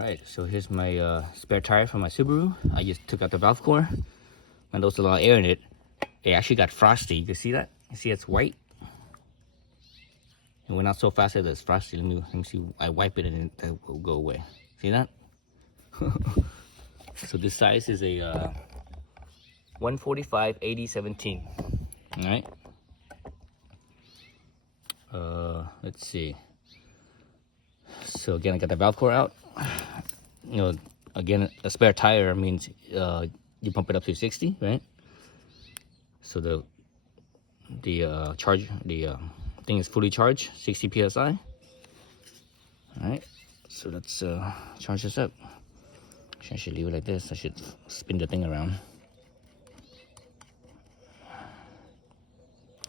Alright, so here's my spare tire from my Subaru. I just took out the valve core and there's a lot of air in it. It actually got frosty. You can see that? You see it's white? It went out so fast that it's frosty. Let me see. I wipe it and it will go away. See that? So this size is a 145/80/17. Alright. Let's see. So again, I got the valve core out. You know, again, a spare tire means you pump it up to 60, right? So the thing is fully charged, 60 psi. All right, so let's charge this up. I should leave it like this. I should spin the thing around.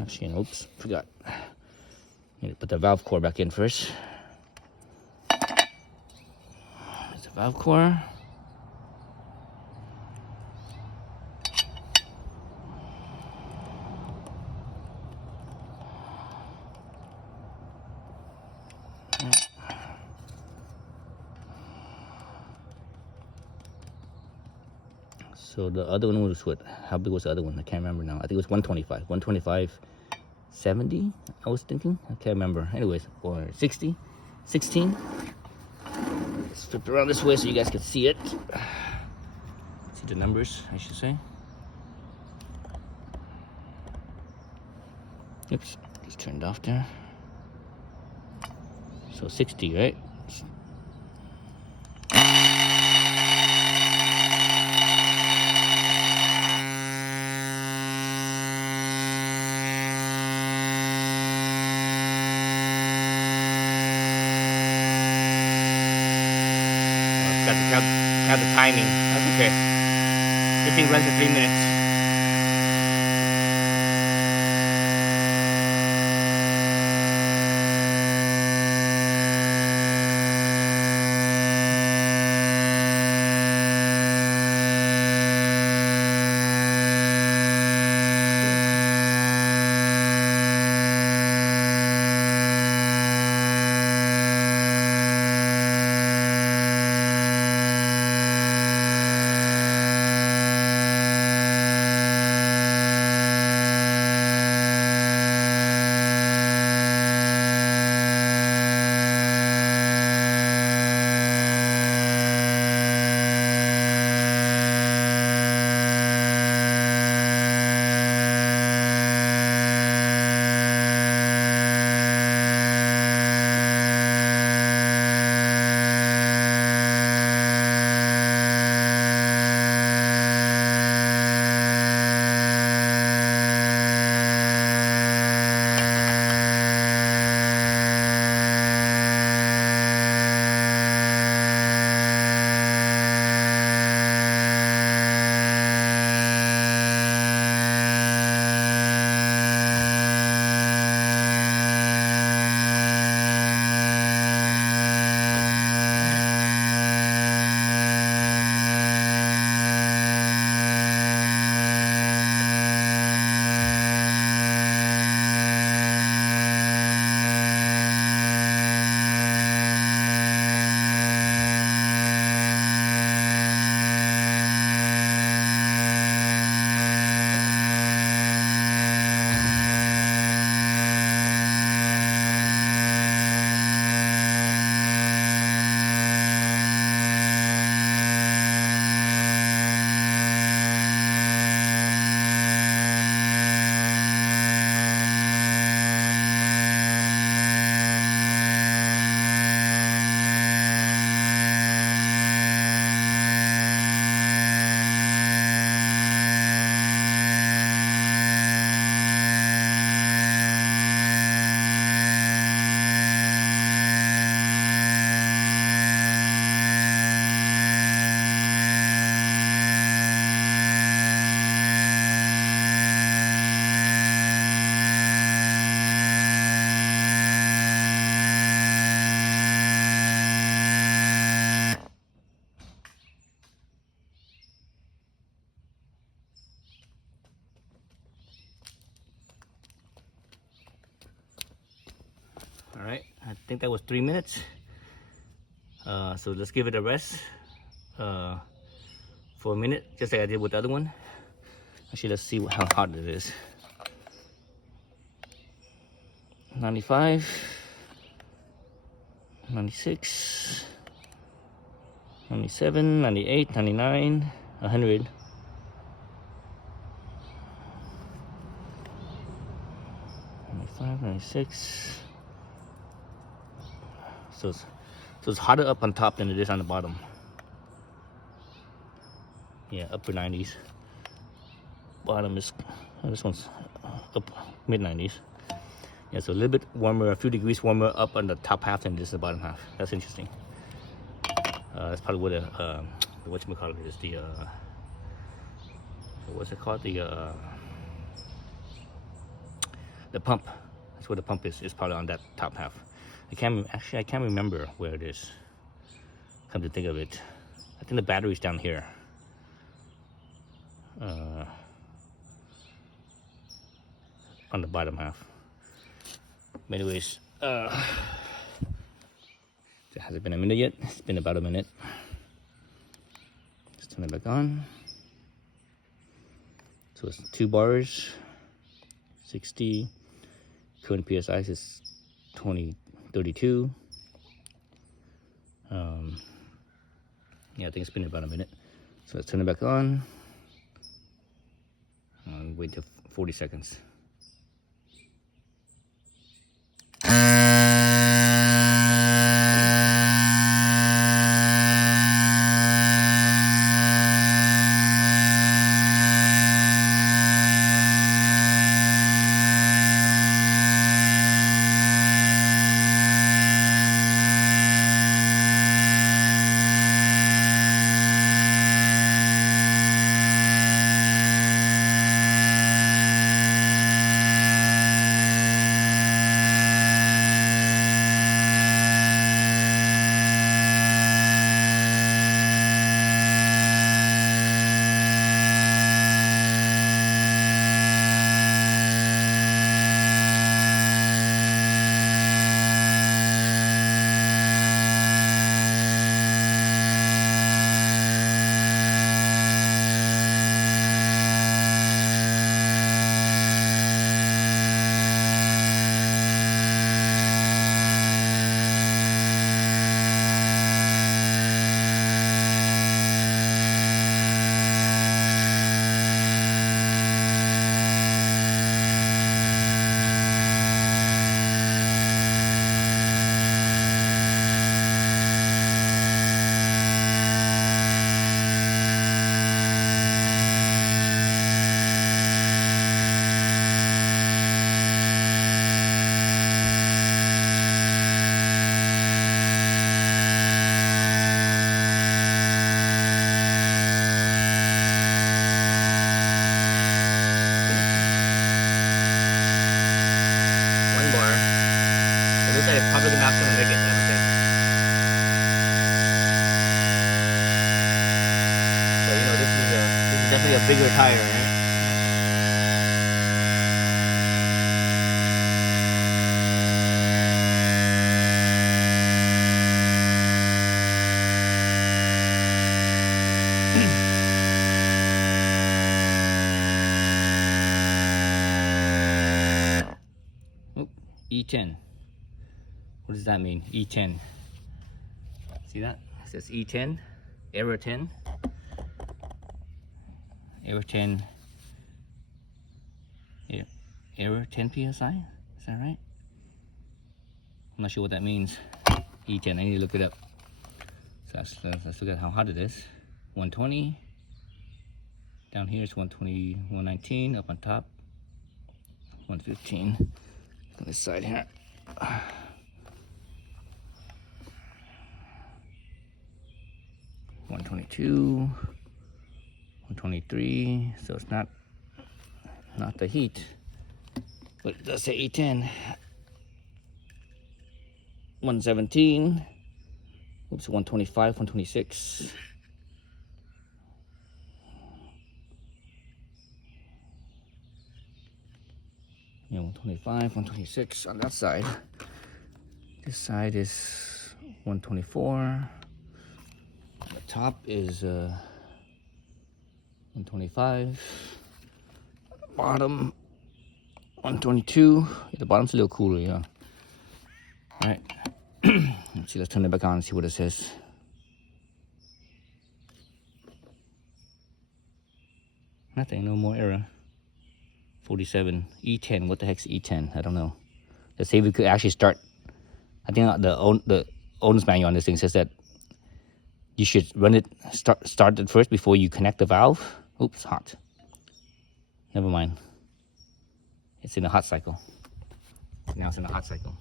Actually, oops, forgot. Need to put the valve core back in first. There's the valve core. So the other one was what? How big was the other one? I can't remember now. I think it was 125. 125/70, I was thinking. I can't remember. Anyways, or 60, 16. Let's flip it around this way so you guys can see it. See the numbers, I should say. Oops, just turned off there. So 60, right? Count the timing. That's okay. This thing runs for 3 minutes. All right, I think that was 3 minutes. So let's give it a rest for a minute, just like I did with the other one. Actually, let's see how hot it is. 95, 96, 97, 98, 99, 100. So it's hotter up on top than it is on the bottom. Yeah, upper 90s. Bottom is, this one's up mid 90s. Yeah, so a little bit warmer, a few degrees warmer up on the top half than this the bottom half. That's interesting. That's probably what whatchamacallit is, the what's it called, the pump. That's where the pump is. It's probably on that top half. I can't remember where it is. Come to think of it, I think the battery's down here. On the bottom half. But anyways, it hasn't been a minute yet. It's been about a minute. Let's turn it back on. So it's 2 bars, 60. Current PSI is 2032. Yeah, I think it's been about a minute. So let's turn it back on. And wait till 40 seconds. Probably not gonna make it, I don't think. So you know, this is definitely a bigger tire, right? E10. What does that mean? E10. See that? It says E10, error 10. Error 10. Yeah, error 10 PSI? Is that right? I'm not sure what that means. E10, I need to look it up. So let's look at how hot it is. 120. Down here it's 120, 119. Up on top, 115. On this side here. 122, 123. So it's not the heat, but it does say E10. 117. Oops, 125, 126. Yeah, 125, 126 on that side. This side is 124. The top is 125. Bottom 122. The bottom's a little cooler, yeah. All right. Let's see. Let's turn it back on and see what it says. Nothing. No more error. 47. E10. What the heck's E10? I don't know. Let's see if we could actually start. I think the owner's manual on this thing says that you should run it, start it first before you connect the valve. Oops, hot. Never mind. It's in a hot cycle. Now it's in a hot cycle.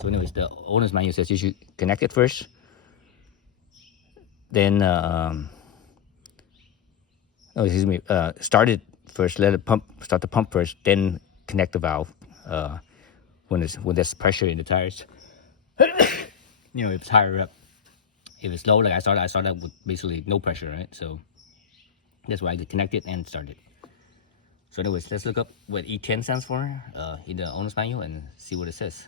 So anyways, the owner's manual says you should connect it first. Then, start it first, let it pump, start the pump first, then connect the valve when there's pressure in the tires. If it's higher up. If it's low, like I started with basically no pressure, right? So that's why I could connect it and start it. So anyways, let's look up what E10 stands for in the owner's manual and see what it says.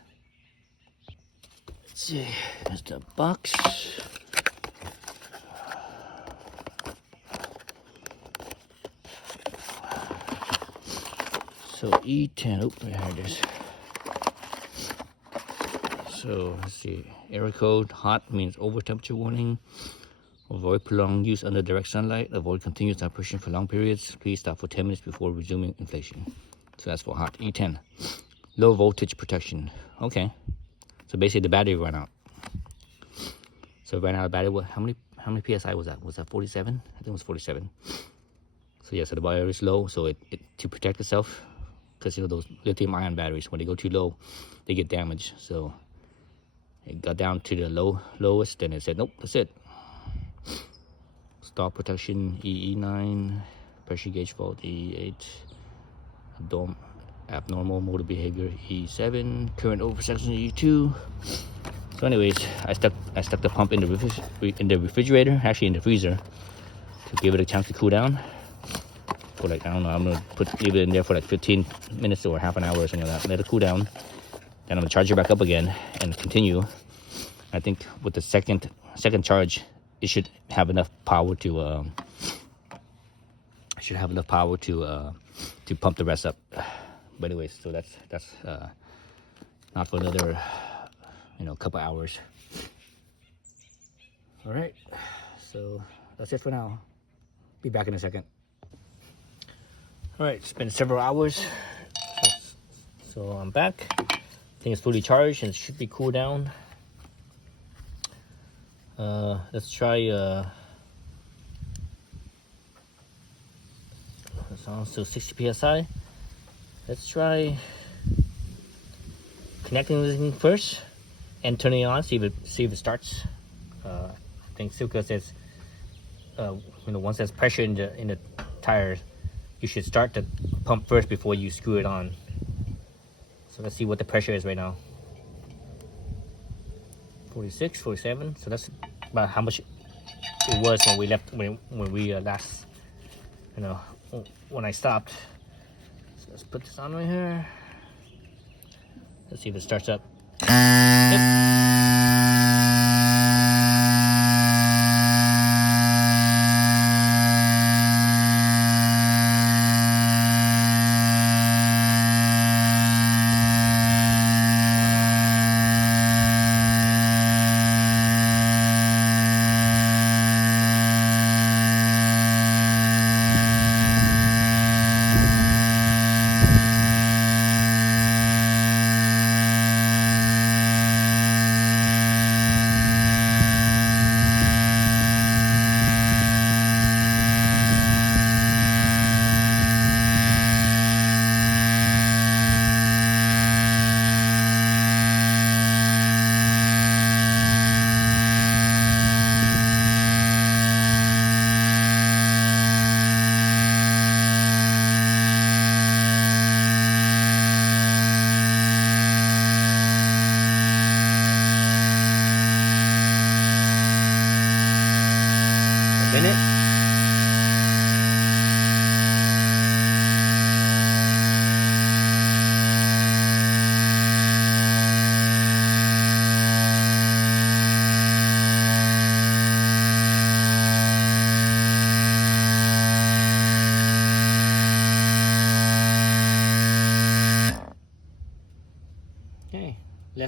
Let's see, there's the box. So E10, oh, here it is. So let's see, error code, hot means over temperature warning. Avoid prolonged use under direct sunlight. Avoid continuous operation for long periods. Please stop for 10 minutes before resuming inflation. So that's for hot. E10, low voltage protection. Okay, so basically the battery ran out. So it ran out of battery. How many PSI was that? Was that 47? I think it was 47. So yeah, so the battery is low. So it to protect itself, because those lithium ion batteries, when they go too low, they get damaged. So it got down to the lowest, then it said, nope, that's it. Stall protection, E9, pressure gauge fault, E8, abnormal motor behavior, E7, current oversection, E2. So anyways, I stuck the pump in the refrigerator, actually in the freezer, to give it a chance to cool down. For like, I don't know, I'm gonna leave it in there for like 15 minutes or half an hour or something like that. Let it cool down. Then I'm gonna charge it back up again and continue. I think with the second charge, it should have enough power to pump the rest up. But anyways, so that's not for another couple hours. All right, so that's it for now. Be back in a second. All right, it's been several hours, so I'm back. I think it's fully charged and it should be cooled down. Let's try it's on still 60 psi. Let's try connecting this thing first and turning it on, see if it starts. I think Silca says once there's pressure in the tires, you should start the pump first before you screw it on. So let's see what the pressure is right now. 46, 47. So that's about how much it was when we left, when we last, when I stopped. So let's put this on right here. Let's see if it starts up. Yep.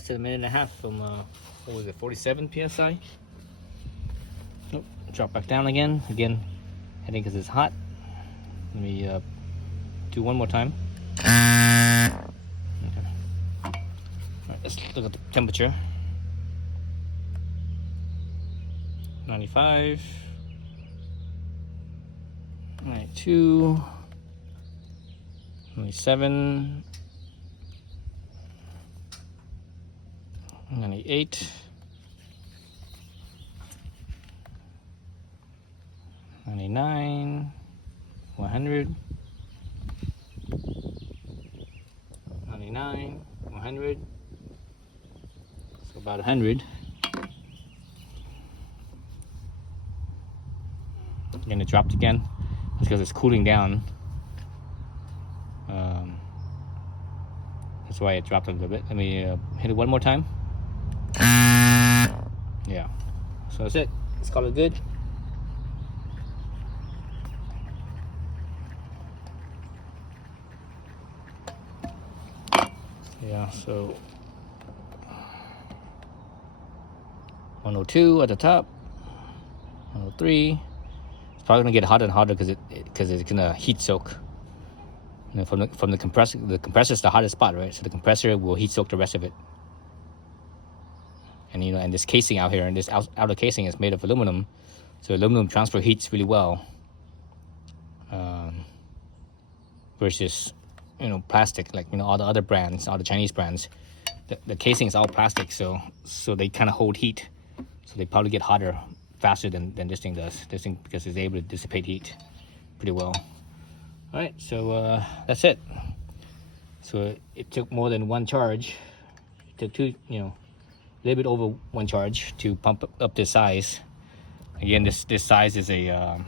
less than a minute and a half from what was it, 47 psi. Oh, drop back down again. Again, I think because it's hot. Let me do one more time. Okay. All right, let's look at the temperature. 95. 92. 97. 98. 99. 100. 99. 100. So about 100. Again, it dropped again. That's because it's cooling down. That's why it dropped a little bit. Let me hit it one more time. Yeah. So that's it. Let's call it good. Yeah, so 102 at the top, 103. It's probably gonna get hotter and hotter because it's gonna heat soak. You know, from the compressor. The compressor is the hottest spot, right? So the compressor will heat soak the rest of it. And you know, and this casing out here, and this outer casing is made of aluminum, so aluminum transfer heats really well. Versus, you know, plastic, like, you know, all the other brands, all the Chinese brands, the casing is all plastic, so they kind of hold heat, so they probably get hotter faster than this thing does. This thing, because it's able to dissipate heat pretty well. All right, so that's it. So it took more than one charge. It took two, you know, a little bit over one charge to pump up this size. Again, this size is a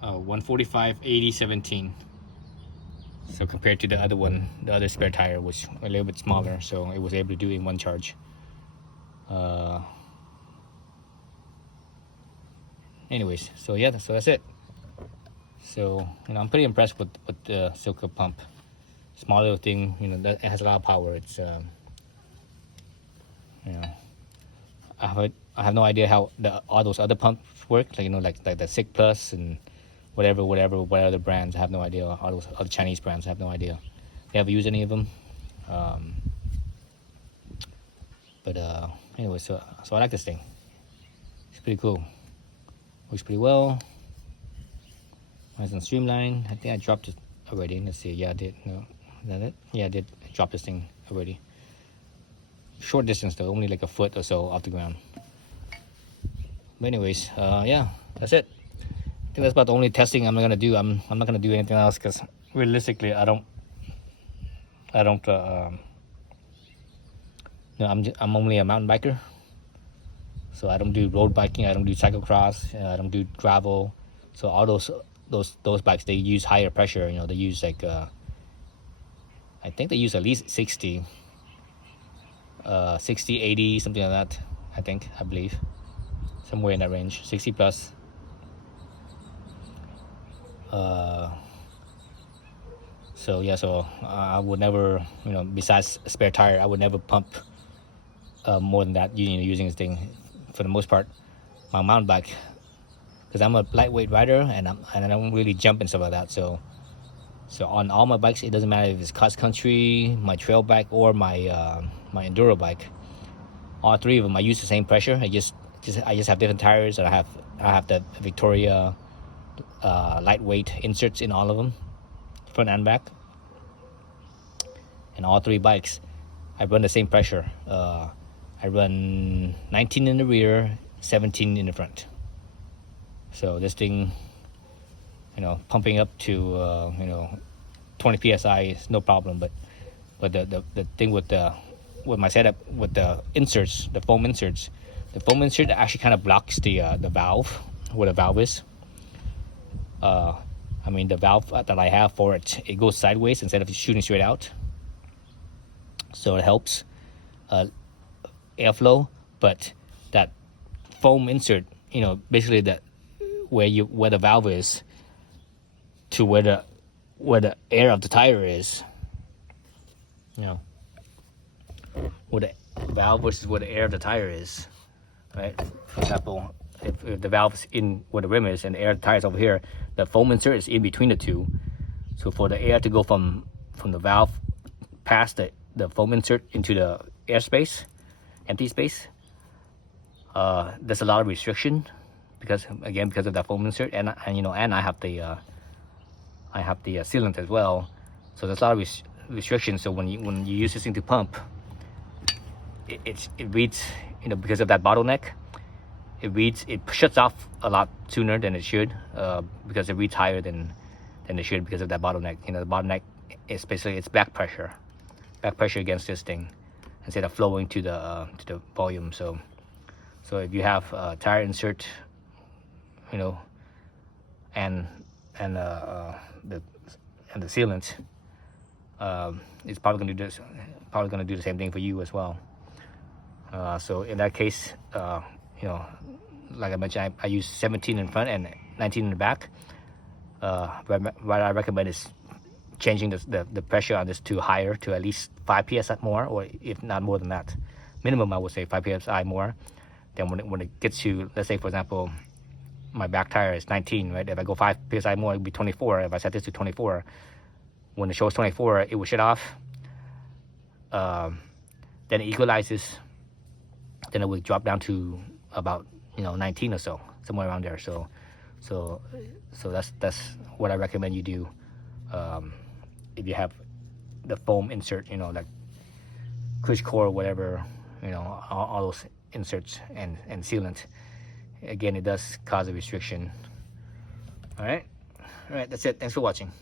145 80 17. So compared to the other one, the other spare tire was a little bit smaller, so it was able to do it in one charge. Anyways, so yeah, so that's it. So, you know, I'm pretty impressed with the Silca pump. Small little thing, you know, that it has a lot of power. It's you know, I have no idea how all those other pumps work. Like, you know, like the Sig Plus and whatever other brands. I have no idea. All those other Chinese brands, I have no idea. I haven't used any of them. But anyway, so I like this thing. It's pretty cool. Works pretty well. Nice and streamlined. I think I dropped it already. Let's see. Yeah, I did. No, is that it? Yeah, I did drop this thing already. Short distance though, only like a foot or so off the ground. But anyways, yeah, that's it. I think that's about the only testing I'm gonna do. I'm not gonna do anything else because realistically, I'm only a mountain biker, so I don't do road biking. I don't do cyclocross. I don't do gravel. So all those bikes, they use higher pressure. You know, they use like I think they use at least 60, 80, something like that. I believe somewhere in that range, 60 plus. So yeah, so I would never, you know, besides a spare tire, I would never pump more than that. You know, using this thing for the most part, my mountain bike, because I'm a lightweight rider and I don't really jump and stuff like that. So on all my bikes, it doesn't matter if it's cross country, my trail bike, or my my enduro bike. All three of them, I use the same pressure. I just have different tires, and I have the Victoria lightweight inserts in all of them, front and back. And all three bikes, I run the same pressure. I run 19 in the rear, 17 in the front. So this thing, you know, pumping up to you know, 20 psi is no problem. But the thing with my setup with the inserts, the foam inserts, actually kind of blocks the valve, where the valve is. I mean, the valve that I have for it goes sideways instead of shooting straight out. So it helps airflow, but that foam insert, you know, basically where the valve is to where the air of the tire is, you know, where the valve versus where the air of the tire is, right? For example, if the valve is in where the rim is and the air of the tire is over here, the foam insert is in between the two. So for the air to go from the valve past the foam insert into the airspace, empty space, there's a lot of restriction because of that foam insert, and I have the sealant as well. So there's a lot of restrictions. So when you use this thing to pump, it reads, because of that bottleneck, it shuts off a lot sooner than it should, because it reads higher than it should because of that bottleneck. The bottleneck is basically it's back pressure against this thing instead of flowing to the volume. So if you have a tire insert, and the sealant, it's probably going to do the same thing for you as well. So in that case, like I mentioned, I use 17 in front and 19 in the back. What I recommend is changing the pressure on this to higher, to at least 5 psi more, or if not more than that. Minimum, I would say 5 psi more. Then when it gets to, let's say for example, my back tire is 19, right? If I go 5 psi more, it would be 24. If I set this to 24, when it shows 24, it will shut off. Then it equalizes. Then it will drop down to about 19 or so, somewhere around there. So that's what I recommend you do. If you have the foam insert, like Cush Core or whatever, all those inserts and sealant. Again, it does cause a restriction. All right, that's it. Thanks for watching.